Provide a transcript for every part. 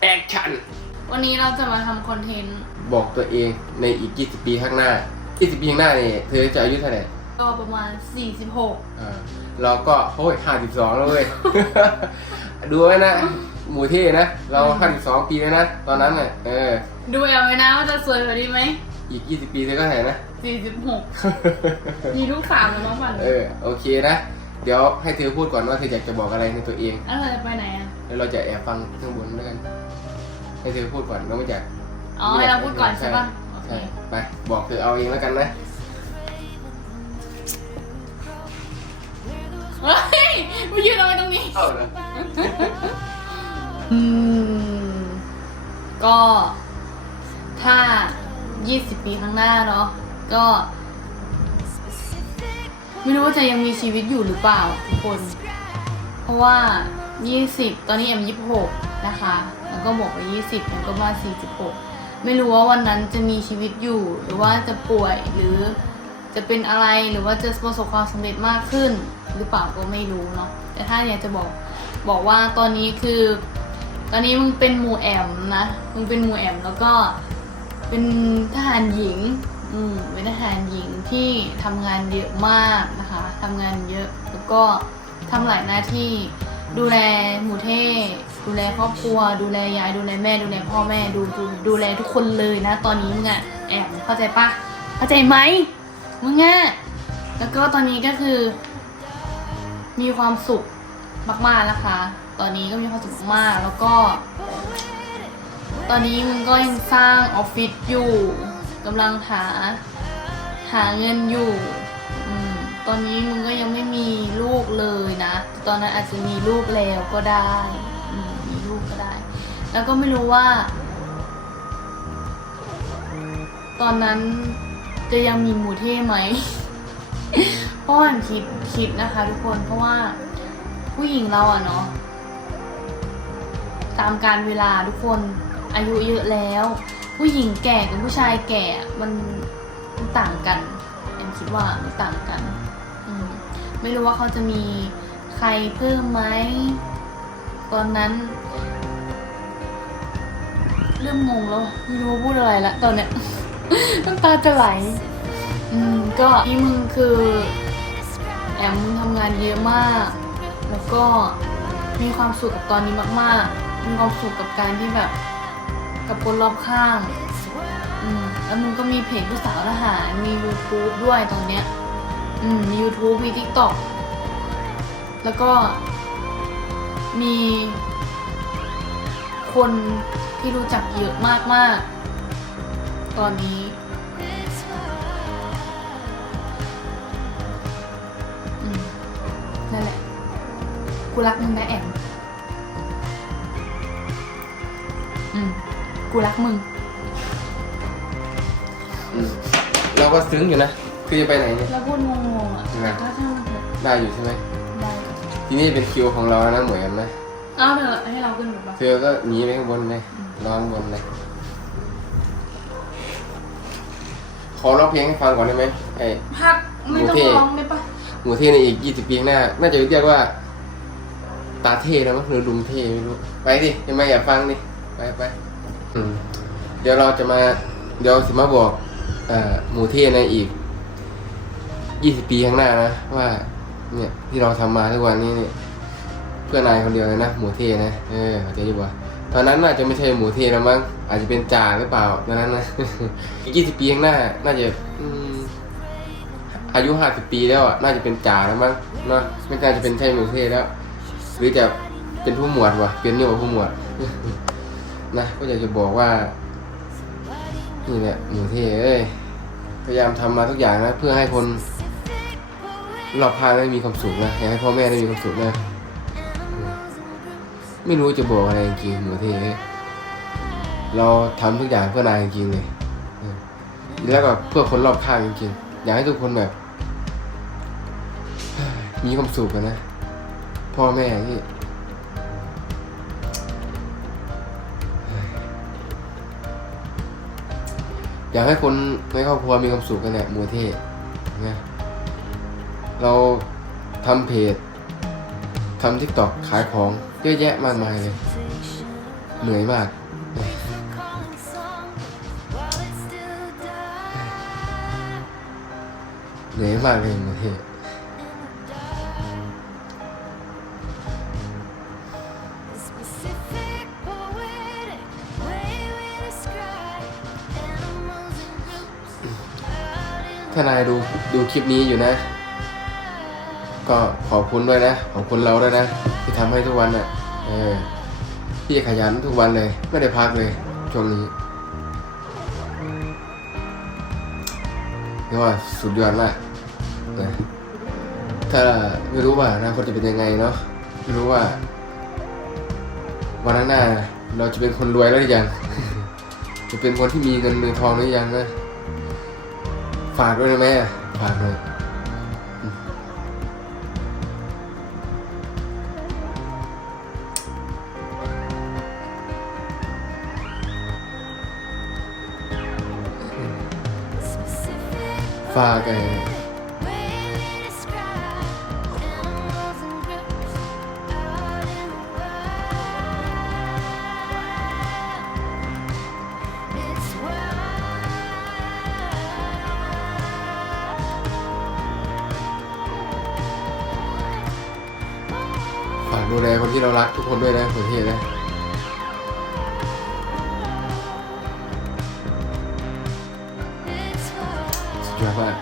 แอคชั่นวันนี้เราจะมาทำคอนเทนต์บอกตัวเองในอีก 20 ปีข้างหน้า 20 ปีข้างหน้านี่เธอจะอายุเท่าไหร่ก็ประมาณ 46อ่าเราก็โอ้ย52 แล้วเว้ย ดูไว้นะ หมูเท่นะ เรา 52 ปีแล้วนะ ตอนนั้นน่ะเออ ดูแอลไว้นะว่าจะสวยกว่านี้ไหม อีก 20 ปีเธอก็เท่าไหร่นะ 46 มีลูกสามแล้วมั้งฝัน เออ โอเคนะ เดี๋ยวให้เธอพูดก่อนว่าเธออยากจะบอกอะไรในตัวเอง แล้วเราจะไปไหนอะ แล้วเราจะแอบฟังข้างบนแล้วกัน ให้เธอพูดก่อนเราไม่อยากอ๋อให้เราพูดก่อนใช่ปะโอเค ใช่ไปบอกเธอเอาเองแล้วกันนะ เฮ้ยมายืนเอาไว้ตรงนี้ เอาเลยอืม ก็ถ้า 20 ปีข้างหน้าเนาะก็ ไม่รู้ว่าจะยังมีชีวิตอยู่หรือเปล่าทุกคน เพราะว่า 20 ตอนนี้เอ็ม26 นะคะ แล้วก็บอกว่า20 แล้วก็มา 46 ไม่รู้ว่าวันนั้นจะมีชีวิตอยู่ หรือว่าจะป่วยหรือจะเป็นอะไรหรือว่าจะประสบความสำเร็จมากขึ้น หรือเปล่าก็ไม่รู้เนาะแต่ถ้าอยากจะบอกบอกว่าตอนนี้คือ ตอนนี้มึงเป็นหมูแอมนะมึงเป็นหมูแอมแล้วก็เป็นทหารหญิง อืมเป็นทหารหญิงที่ทำงานเยอะมากนะคะทำงานเยอะแล้วก็ทำหลายหน้าที่ดูแลหมู่เท่ดูแลครอบครัว ดูแลยายดูแลแม่ ดูแลพ่อแม่ดูดูดูแลทุกคนเลยนะ ตอนนี้มึงอะแอมเข้าใจปะเข้าใจไหมมึงอะแล้วก็ตอนนี้ก็คือ มีความสุขมากๆนะคะ ตอนนี้ก็มีความสุขมากแล้วก็ ตอนนี้มึงก็ยังสร้างออฟฟิศอยู่ กำลังหาหาเงินอยู่อตอนนี้มึงก็ยังไม่มีลูกเลยนะ ตอนนั้นอาจจะมีลูกแล้วก็ได้มมีลูกก็ได้ แล้วก็ไม่รู้ว่า ตอนนั้นจะยังมีหมูเท่ไหมเพราะว่าคิดคิดนะคะ ทุกคนเพราะว่าผู้หญิงเราอะเนาะตามการเวลาทุกคนอายุเยอะแล้ว ผู้หญิงแก่กับผู้ชายแก่มันมันต่างกันเอ็มคิดว่ามันต่างกันอืมไม่รู้ว่าเขาจะมีใครเพิ่มไหมตอนนั้น เริ่มงงแล้วไม่รู้ว่าพูดอะไรละตอนเนี้ย น้ำตาจะไหล อืมก็ที่มึงคือ แอมมึงทำงานเยอะมาก แล้วก็มีความสุขกับตอนนี้มากๆมีความสุขกับการที่แบบ กับคนรอบข้างอืมแล้วมึงก็มีเพจผู้สาวทหารมี YouTube ด้วยตอนเนี้ย อืมมี YouTube มี TikTok แล้วก็มีคนที่รู้จักเยอะมาก ๆ ตอนนี้อืมนั่นแหละ กูรักมึงนะแอมอืม กูรักมึง อืมเราก็ซึ้งอยู่นะ คือจะไปไหนเนี่ย แล้วพูดงงๆอะยังไง ก็ช่างมันเถอะได้อยู่ใช่ไหม ได้ทีนี้เป็นคิวของเราแล้วนะเหมือนกันไหมเอาเถอะให้เราขึ้นแบบเธอก็หนีไปข้างบนเลยร้องบนเลย ขอร้องเพลงให้ฟังก่อนได้ไหมไอ้พักไม่ต้องโอเคร้องได้ปะหมูเท่ในอีก 20 ปีข้างหน้า น่าจะเรียกว่า ตาเท่แล้วมั้งหรือลุงเท่ไม่รู้ ไปดิยังไม่อยากฟังดิ ไปไปอืม เดี๋ยวเราจะมา เดี๋ยวสิมาบอกอหมูเท่ในอีก20ปีข้างหน้านะว่า เนี่ยที่เราทำมาทุกวันนี้เนี่ยเพื่อนายคนเดียวเลยนะหมูเท่นะเออเข้าใจอยู่ปะตอนนั้นน่าจะไม่ใช่หมูเท่แล้วมั้งอาจจะเป็นจ่าหรือเปล่าตอนนั้นนะอีก20ปีข้างหน้า น่าจะอายุห้าสิบปีแล้วอะน่าจะเป็นจ่าแล้วมั้งเนาะไม่น่าจะเป็นใช่หมูเท่แล้ว หรือจะเป็นผู้หมวดวะเป็นนี่ว่าผู้หมวด นะก็อยากจะบอกว่านี่แหละหมูเท่เอ้ยพยายามทำมาทุกอย่างนะเพื่อให้คนรอบข้างได้มีความสุขนะอยากให้พ่อแม่ได้มีความสุขนะไม่รู้จะบอกอะไรจริงหมูเท่เอ้ยเราทำทุกอย่างเพื่อนายจริงเลยแล้วก็เพื่อคนรอบข้างจริงๆอยากให้ทุกคนแบบ มีความสุขกันนะ พ่อแม่ที่ อยากให้คนในครอบครัวมีความสุขกันเนี่ยมูเทศนะเราทำเพจทำทิกตอกขายของเยอะแยะมากมายเลย เหนื่อยมาก เหนื่อยมากเลยมูเทศ out in ถ้านายดูดูคลิปนี้อยู่นะ ก็ขอบคุณด้วยนะ ขอบคุณเราด้วยนะ ที่ทำให้ทุกวันอะ เออที่ขยันทุกวันเลย ไม่ได้พักเลยช่วงนี้เรียกว่าสุดยอดมากนะถ้าไม่รู้ว่าอนาคตจะเป็นยังไงเนาะไม่รู้ว่า วันหน้าเราจะเป็นคนรวยแล้วหรือยังจะเป็นคนที่มีเงินมีทองหรือยังนะ ฝากด้วยนะแม่ฝากด้วยฝากไอ้ ดูแลคนที่เรารักทุกคนด้วยนะประเทศนะ It's wild. สุดยอดมาก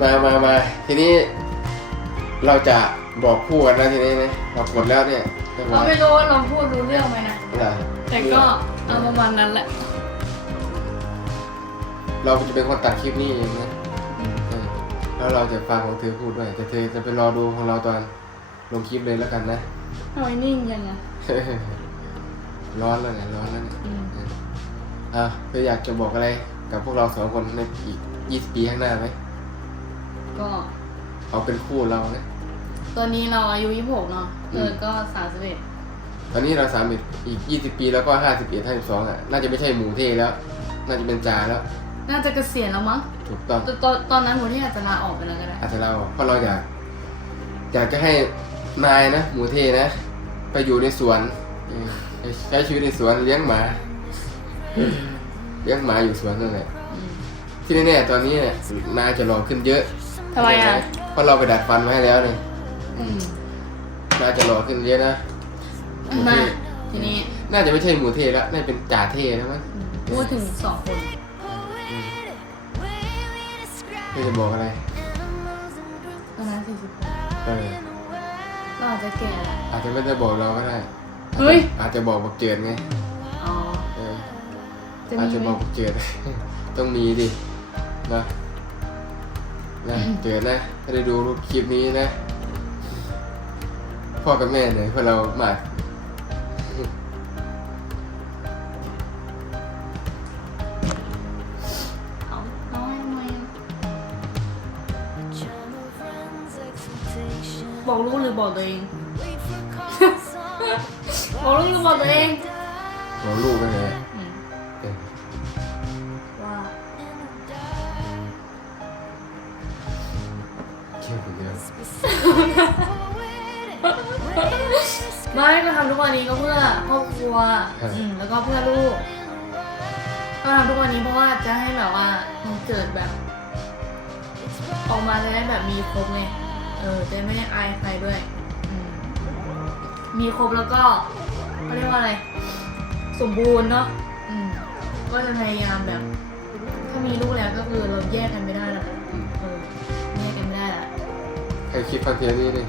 มามามาทีนี้เราจะบอกคู่กันแล้วทีนี้นะเรากดแล้วเนี่ยเรียบร้เราอยไม่รู้ว่าเราพูดรู้เรื่องไหมนะได้แต่ก็เอาประมาณนั้นแหละ เราจะเป็นคนตัดคลิปนี้เองนะเออ แล้วเราจะฟังของเธอพูดด้วย แต่เธอจะไปรอดูของเราตอนลงคลิปเลยแล้วกันนะทำไมนิ่งยังไงร้อนแล้วเนี่ยร้อนแล้วเนี่ยอืมเอออะเธออยากจะบอกอะไรกับพวกเราสองคนในอีกยี่สิบปีข้างหน้าไหมก็เอาเป็นคู่เรานะตอนนี้เราอายุยี่สิบหกเนาะอืเอมอก็สามสิบเอ็ดตอนนี้เราสามอีกยี่สิบปีแล้วก็ห้าสิบเอ็ดห้าสิบสองอะ น่าจะไม่ใช่หมูเท่แล้ว น่าจะเป็นจาแล้ว น่าจะเกษียณแล้วมั้งถูกต้องตตอนตอนนั้นหมูที่อาจจะลาออกไปแล้วก็ได้อาจจะเราเพราะเราอยากอยากจะให้นายนะหมูเท่นะ ไปอยู่ในสวนเออไปใช้ชีวิตในสวนเลี้ยงหมาเลี้ยงหมาอยู่สวนนั่นแหละอืมที่แน่ๆตอนนี้เนี่ยนายจะหล่อขึ้นเยอะทำไมอะเพราะเราไปดัดฟันมาให้แล้วเนี่ยอืมน่าจะหล่อขึ้นเยอะนะมาทีนี้ น่าจะไม่ใช่หมูเทแล้วน่าจะเป็นจ่าเทแล้วมั้งอืมพูดถึงสองคน ไม่จะบอกอะไรตอนนั้นสี่สิบเออก็อาจจะแก่แหละอาจจะไม่ได้บอกเราก็ได้เฮ้ยอาจจะบอกบอกเจิดไงอ๋อเออจะอาจมีจะไหมบอกบอกเจิด ต้องมีดินะนะเจิดนะถ้าได้ดูรูปคลิปนี้นะ พ่อกับแม่เนี่ยพวกเรามาก บอกลูกหรือบอกตัวเอง บอกลูกหรือบอกตัวเองบอกลูกกันเลยอืมเออว่าเชื่อผมเดียวไม่ก็ทำทุกวันนี้ก็เพื่อครอบครัวอืมแล้วก็เพื่อลูกก็ทำทุกวันนี้เพราะว่าจะให้แบบว่ามันเกิดแบบ ออกมาจะได้แบบมีครบไงเออจะไม่ได้อายใครด้วยอืมมีครบแล้วก็เขาเรียกว่าอะไร สมบูรณ์เนาะอืมก็จะพยายามแบบ ถ้ามีลูกแล้วก็คือเราแยกกันไม่ได้แล้วนะเออแยกกันไม่ได้ละใครคิดคอนเทนต์นี้ดิ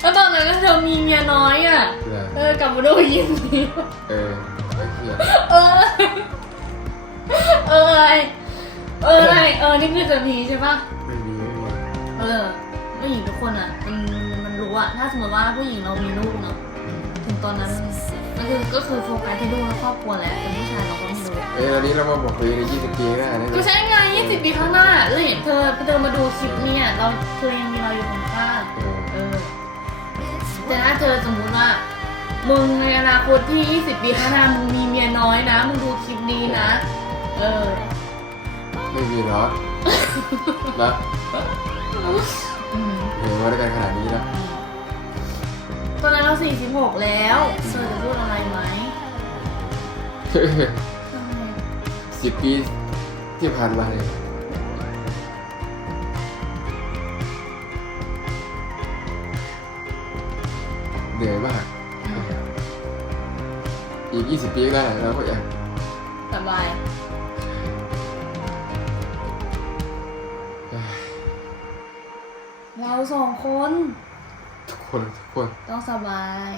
แล้วตอนนั้นก็เธอมีเมียน้อยอะเออเออกลับมาดูยิ้มนี้เออไอ้เหี้ยเออ เออไอเออไอเออ นี่คือจะมีใช่ปะไม่มีไม่มี เออผู้หญิงทุกคนอะมันมันรู้อะถ้าสมมติว่าผู้หญิงเรามีลูกเนาะถึงตอนนั้นก็คือก็คือโฟกัสที่ลูกและครอบครัวแหละแต่ผู้ชายเราก็ไม่รู้เอ้ยตอนนี้เรามาบอกเลยใน20ปีข้างหน้านะก็ใช้งาน20ปีข้างหน้าแล้วเห็นเธอเธอมาดูคลิปเนี่ยเราเธอยังมีเราอยู่ข้างเออๆเออแต่ถ้าเธอสมมุติว่ามึงในอนาคตที่ 20 ปีข้างหน้ามึงมีเมียน้อยนะ มึงดูคลิปนี้นะ เออ ไม่มีหรอกนะ อืมมาด้วยกันขนาดนี้แล้วตอนนั้นเราสี่สิบหกแล้วเธอจะพูดอะไรไหมทำไมสิบปีที่ผ่านมาเลยเหนื่อยมาก อีกยี่สิบปีข้างหน้าเราก็อยากสบาย สองคน ทุกคนทุกคน ต้องสบาย